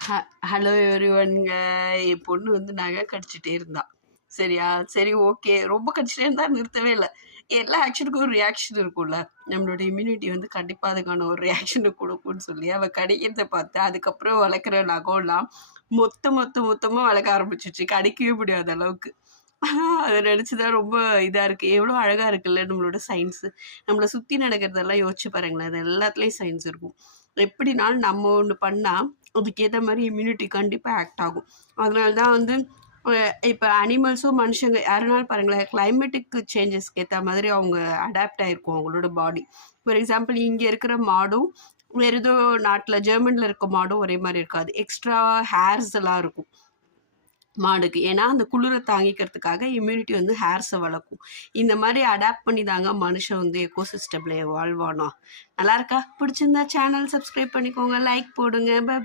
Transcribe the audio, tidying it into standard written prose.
Hello எவ்ரிவன்ங்க. என் பொண்ணு வந்து நகை கடிச்சிட்டே இருந்தா. சரியா? சரி ஓகே. ரொம்ப கடிச்சிட்டே இருந்தா நிறுத்தவே இல்ல. எல்லா ஆக்ஷனுக்கும் ஒரு ரியாக்ஷன் இருக்கும்ல. நம்மளோட இம்யூனிட்டி வந்து கண்டிப்பா அதுக்கான ஒரு ரியாக்ஷன குடுக்கும்ன்னு சொல்லி, அவ கடிக்கிறத பார்த்து, அதுக்கப்புறம் வளர்க்குற நகம்லாம் மொத்தமா வளர்க்க ஆரம்பிச்சுருச்சு. கடிக்கவே முடியாத அளவுக்கு. அத நெனச்சு தான் ரொம்ப இதா இருக்கு. எவ்வளோ அழகா இருக்குல்ல நம்மளோட சயின்ஸு. நம்மள சுத்தி நடக்கிறதெல்லாம் யோசிச்சு பாருங்களேன். அது எல்லாத்துலயும் சயின்ஸ் இருக்கும். எப்படினாலும் நம்ம ஒண்ணு பண்ணா, அதுக்கேத்த மாரி இம்யூனிட்டி கண்டிப்பா ஆக்ட் ஆகும். அதனால தான் வந்து அ இப்ப அனிமல்ஸும் மனுஷங்க யாருனாலும் பாருங்களேன், கிளைமேட்டிக் சேஞ்சஸ்க்கு ஏத்த மாதிரி அவங்க அடாப்ட் ஆயிருக்கும் அவங்களோட பாடி. ஃபார் எக்ஸாம்பிள் இங்க இருக்கிற மாடும், வேற ஏதோ நாட்ல ஜெர்மன்ல இருக்க மாடும் ஒரே மாரி இருக்காது. எக்ஸ்ட்ராவா ஹேர்ஸ் எல்லாம் இருக்கும். மாடுக்கு. ஏன்னா, அந்த குளிர தாங்கிக்கிறதுக்காக இம்யூனிட்டி வந்து ஹேர்ஸ வளர்க்கும். இந்த மாரி அடாப்ட் பண்ணி தாங்க மனுஷன் வந்து எக்கோசிஸ்டம்ல எவால்வ் ஆனான். நல்லா இருக்கா? பிடிச்சிருந்தா சேனல் சப்ஸ்கிரைப் பண்ணிக்கோங்க. லைக் போடுங்க. பாய்.